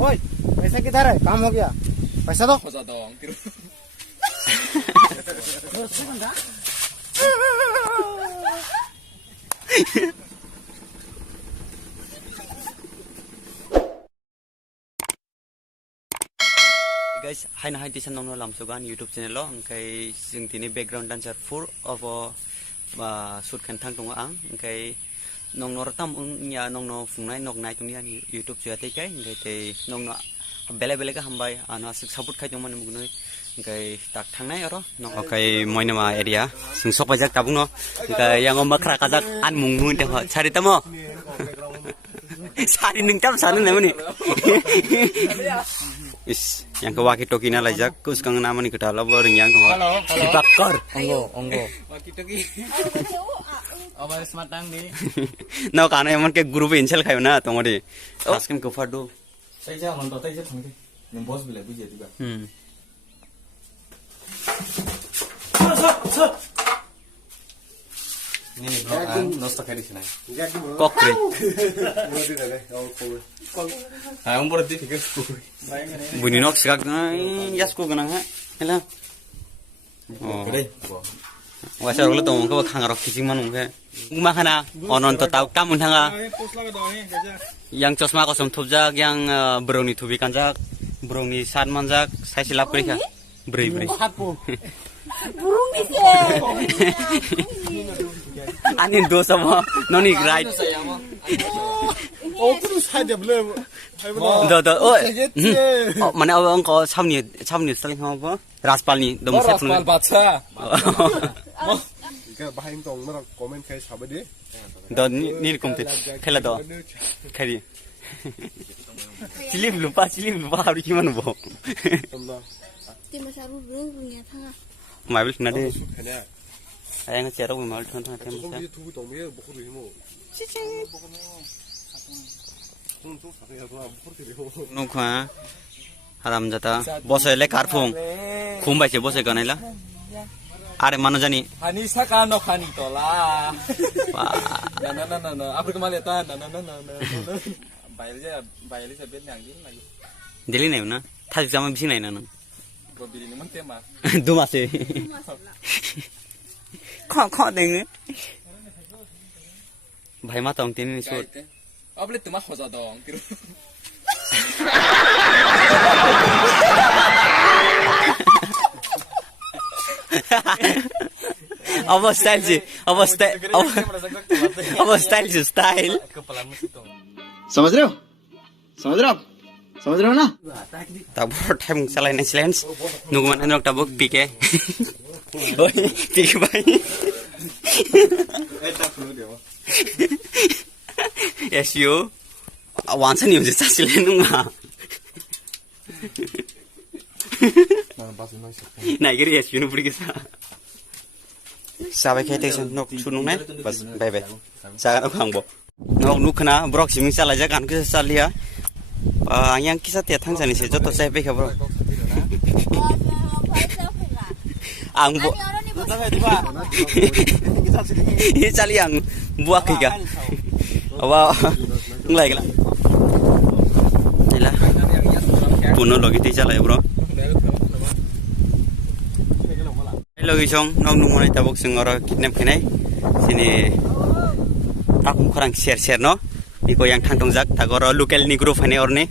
ओए पैसा किधर है? काम हो गया, पैसा दो। Guys, hai na hai tisan nong lam sugan YouTube channel lo angkai jeng tini background dancer full of shoot kan thang tung ang angkai nong nor tam nya nong no fungnai nok nai tung ni YouTube chua te kai angkai te nong no bele bele ka hambai ana support khai tung man mugnoi angkai tak thang nai aro nong akai moina ma area sing sok bajak tabung no angkai yang makra kajak an mung mun te chari tamo sari ning tam sari ne mani is yang ke waki toki na lajak kus kang nama ni ketala boring yang ko dibakar onggo waki toki abar smatang ni no kana emon ke group insel khayo na tomori askem ko fado sai ja mon totai je thangde nem boss bile buje diga ni nosta khari sinai kokre umbor di fikir buni nok sigak yas ko gana ha hela wasa rolo to ko khang ro kising manung he ma khana onon to tau kam untanga yang chosma ko som thubjak yang browni thubi kanjak browni san manjak saisi lapri kha brei burung ni se anin do sama noni right Oh, terus saja belum. do oi mana awang ko samni saling apa raspal ni do mese pun baca Jika bahain tong merah komen kayak sahabat deh. do ni komte khela do khari cilim lupa hari gimana bo Tim saru rung thanga mabil na de Kena. ayang cerok mal thon thon tem Tong dia tuh tong dia buku dulu mo. Tong sakit ya tuh buku dulu. nu kha haram jata bosele karphung khumbai che bose ganaila are mano jani hani saka no khani tola na apa kemana ta na bayar je bet yang din lagi deli nai na thak jama bisi nai na go biri ni mante ma duma se kha deng bhai ma tong tin ni sut abले tuma khoja dong tiru Apa style sih? Apa style sih style? kepala musitong समझ रहे हो? समझ रहे हो आप? समझ रहे हो ना? Tabur time selain silence, nunggu mana nunggu tabuk pike, oi pike bayi, yes you, wansa nih udah silent nunggu, nah kiri yes you nunggu pergi sah, sampai kayak itu nunggu sunung nih, bas bye bye, jangan aku hangbo. Nok nukna brok siming sala ja kan kisa salia yang kisah tiat hang sani se joto sai pe khabro ang bo ye chali ang buak kiga awa nglai gala ila puno logi ti chala bro logi chong nok numonai tabok singora kidnap khinai sini tak kurang share no iko yang thang jak tagoro local ni group hane orne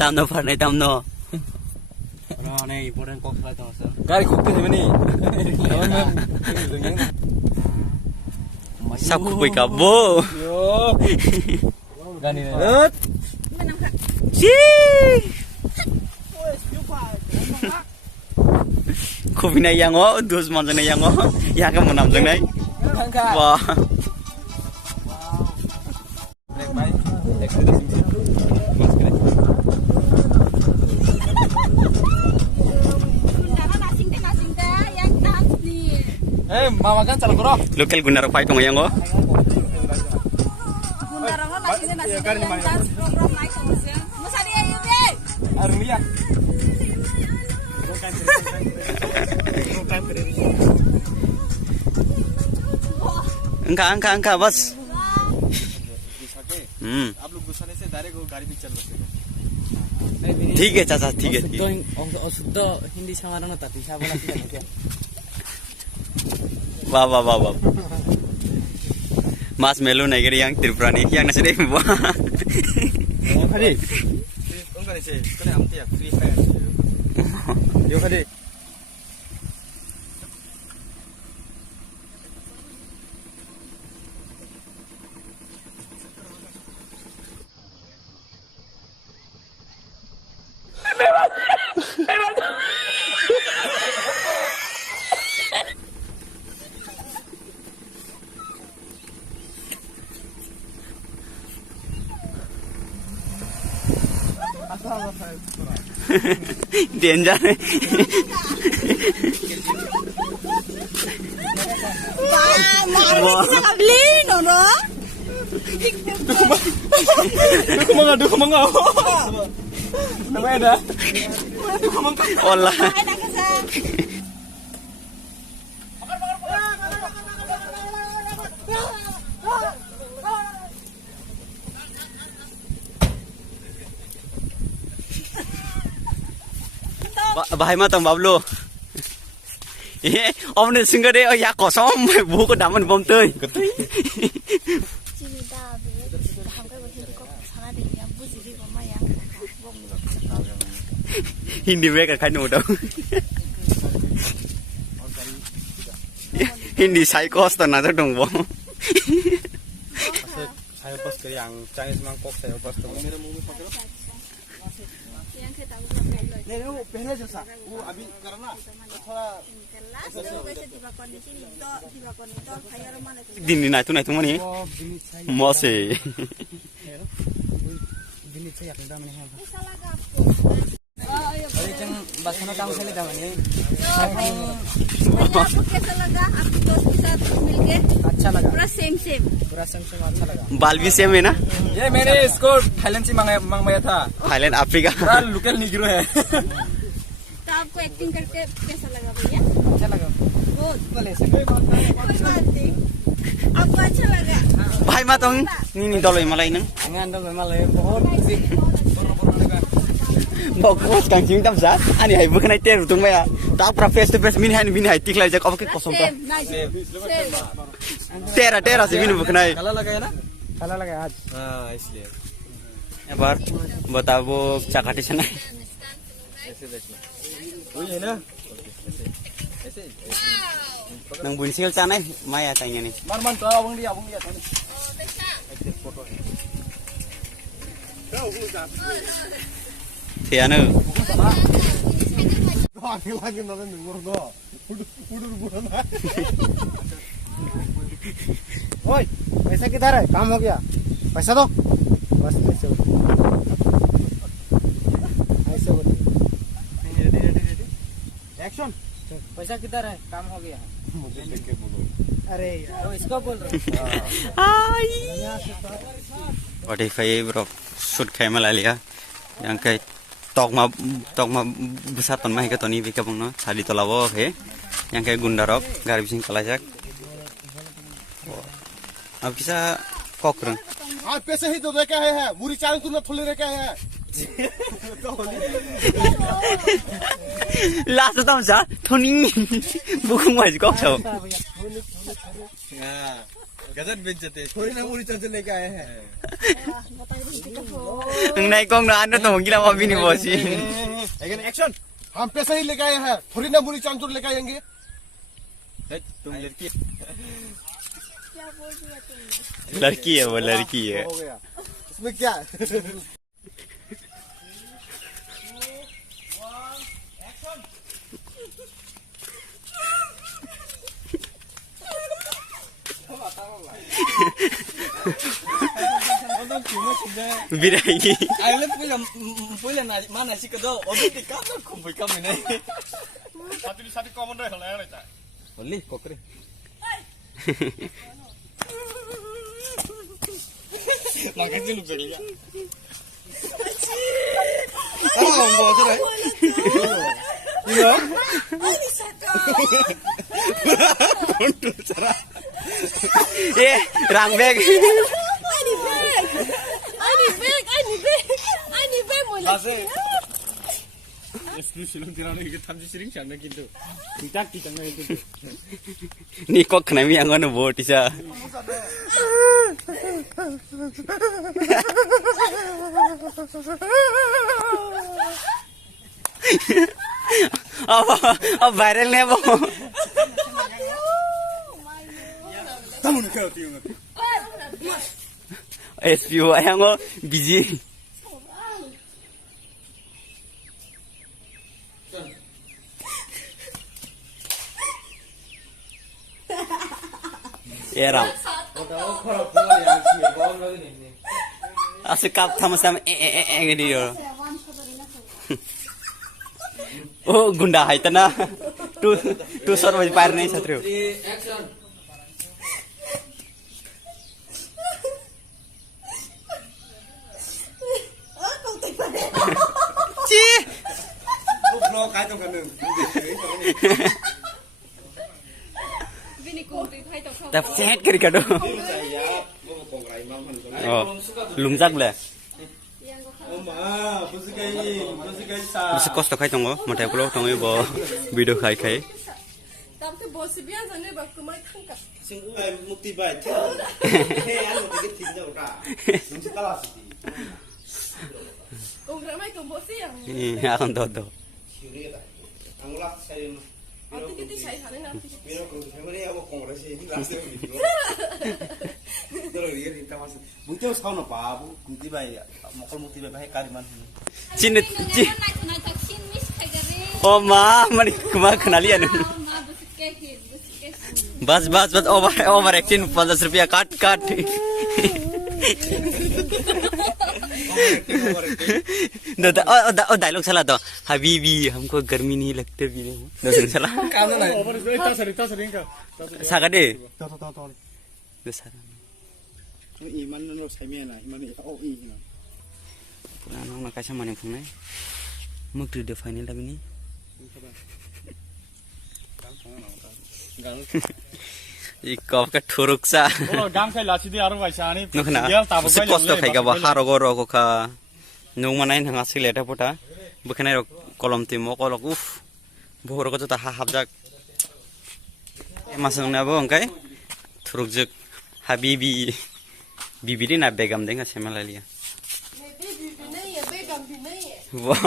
tamno farne tamno nei boran kok sa to sa gari khukte he mani sab khupoi ka bo yo gani si khupina yang o dus manjane yang o ya ka monam jang nai wah Baik baik ekspedisi mama kan calon bro local gunar pai tong yang o Armia अंका बस आप लोग गुस्सा से direct गाड़ी में चल बसे ठीक है चाचा ठीक है शुद्ध हिंदी समाधान होता थी क्या बोला क्या वाह वाह वाह वाह mas melu negeri yang Tripurani yang nasi deh buah Kadi enggak sih kena amti ya free fire yo kadi danger Dukumanga Nama ada olah bahaya mah tong bablu om này sinh cái đấy ya kosong bố có đám ăn bom tươi 집이다 한국에 힘고 사람이야 무지리고 마야 몸으로 hindi về cả khai nụ đâu hindi sai cost na chắc đồng bom saya pas ke yang Chinese mangkok saya pas ke yang kita नहीं वो पहले जैसा वो अभी करना थोड़ा dini na itu mana mose bahasa kamu sekali dah ni अच्छा लगा पूरा सेम अच्छा लगा बाल भी सेम है ना ये मैंने इसको थाईलैंड से मंगवाया था थाईलैंड अफ्रीका पूरा लोकल निग्रो है तो आपको एक्टिंग करके कैसा लगा भैया अच्छा लगा बहुत बोले कोई बात नहीं आपको अच्छा लगा भाई मा tong ni doloi malai nang dengan dong memang बहुत Bagus kang jing tam zat ani hai bukan ai ter tung maya ta pra face to face min hai tik lai jak apa ke kosong ta tera se min bukan ai काला लगा है ना काला लगा आज हाँ इसलिए ebar बताबो चकाटी से नहीं ऐसे देखना वही है ना ऐसे nang bunsil canai maya tanya nih मार मान तो abang dia फोटो है tiana lagi nanen ngurus do udur buran ओए पैसा किधर है काम हो गया पैसा दो बस ऐसे बोल एक्शन पैसा किधर है काम हो गया मुझे देख के बोलो अरे यार इसको बोल रहे what if I bro shoot kayak malalia yang kayak tok ma besar ton mai ka toni bika bang no sadi tolawo he yang kayak gundarok gar bising kalajak अब किसा कोकरन आप पैसे ही तो लेके आए हैं मुरी चांद तूने थोड़े लेके आए हैं लास्ट तम सा थोनी बुकुं वाइज कोक छौ हां गजन बेचते थोड़ी ना मुरी चांद लेके आए हैं nai kong na ano to gila mo bini bosi लेकिन एक्शन हम पैसे ही लेके आए हैं थोड़ी ना मुरी चांद लेके आएंगे तुम लड़की क्या बोल दिया तुमने लड़की है वो लड़की है हो गया इसमें क्या Biragi. Ayo punya mana sih kedua? Orang di kamar kumpul kami nih. Satu common deh kalau yang itu. Boleh kokre. Makanya lu beli ya. Oh, bos deh. Iya. Kontur cara. rang bag. I need bag mo lang. Exclusion tirano iki tamji siring changna kintu. Tidak ki changna kintu. Ni kok kena mi ang ano bo tisa. Oh viral ne bo. Kamu nak kau tiung. SPO ayang oh busy. Era. Asik kap sama sama gini yo. Oh gunda hai tana. Tu sor baj par nahi satrio. Chi. Vlog kai tong kan nung. Tập xét cái cả đó. Lumjak le. Bisa kos to khai tongo, matai pulo tongo bo video khai khai. Sing uai mukti bai. He an mukti ke tin jau ta. Sing kala siti. Akan to. Angulak saya. Mira con family abo congres ini last video. Dolo lihat kita masuk. Bukti usah no pa, bukti bai, mokol bukti bai kaliman. Chin. Oh ma, mani kuma kenalian. Bas over action 50 rupiah cut. Dialogue चला तो हबीबी हमको गर्मी नहीं लगती भी नहीं चला saga they Iman no saimia na, iman ni oh i na. पुरानो माखासे माने खुंनाय मुक्ति दे फाइनल दाबिनि इकप का ठुरुकसा ओ गाम खाइ लाछि दि आरो बाइसा ani नखना से कष्ट खाइगा बा हारगो रगो खा नु मानाय नङा सिलेटा पटा बखनाय कलम तिमो कलक उफ बहरगो जता हाबजाक मासंनाबो अंकाय ठुरुकजक हाबिबी बिबिदि ना बेगम देंगा सेमालालिया वाह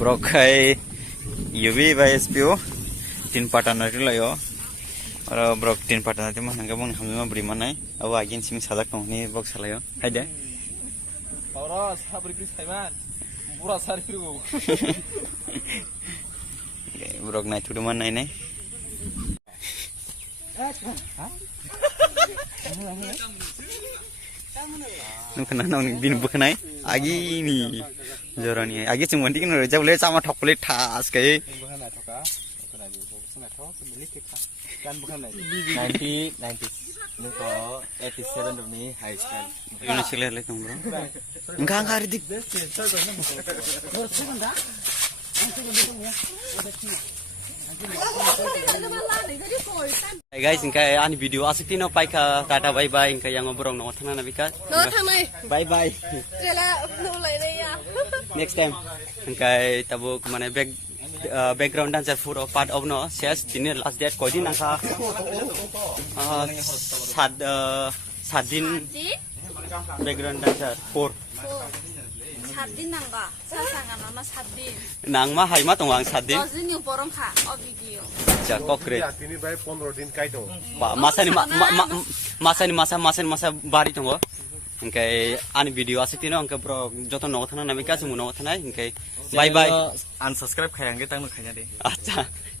Brokai Yubi by SPO tin patana layo or brok tin patana ti mana gabong hamma brimanai aw agin sing sadak no ni box layo haide ora sabri kris khaiman pura sari firu brok nai thudu man nai nai nukana nong din buknai agi ni jorani agi chungwanti kin jable chama thokle thas kai Bukan nak thoka, bukan nak bukan nak thok, beli kita. Kan bukan nak. 90 nuko 87 demi high school yuna sile le tong bro engkang hari dik Hey guys, ingkai ani video asik tino pai ka tata bye bye ingkai yang ngobrol no thana na bika No thamai. bye bye Jela no lai dai ya. next time ingkai tabu kumane background dancer for part of no shares dinner last date kodin angka sadin background dancer for Sadin nangga. Sasangan nama sadin. nang ma hai ma tongwang sadin Ozin yung porong ka o video. ja kokre Ini baik 15 din kai to. ba masani masa bari tongo ingkai ani video asik tino angka bro joto no thana na bika sumu no thana ingkai bye bye unsubscribe khayang ge tang no khanya de acha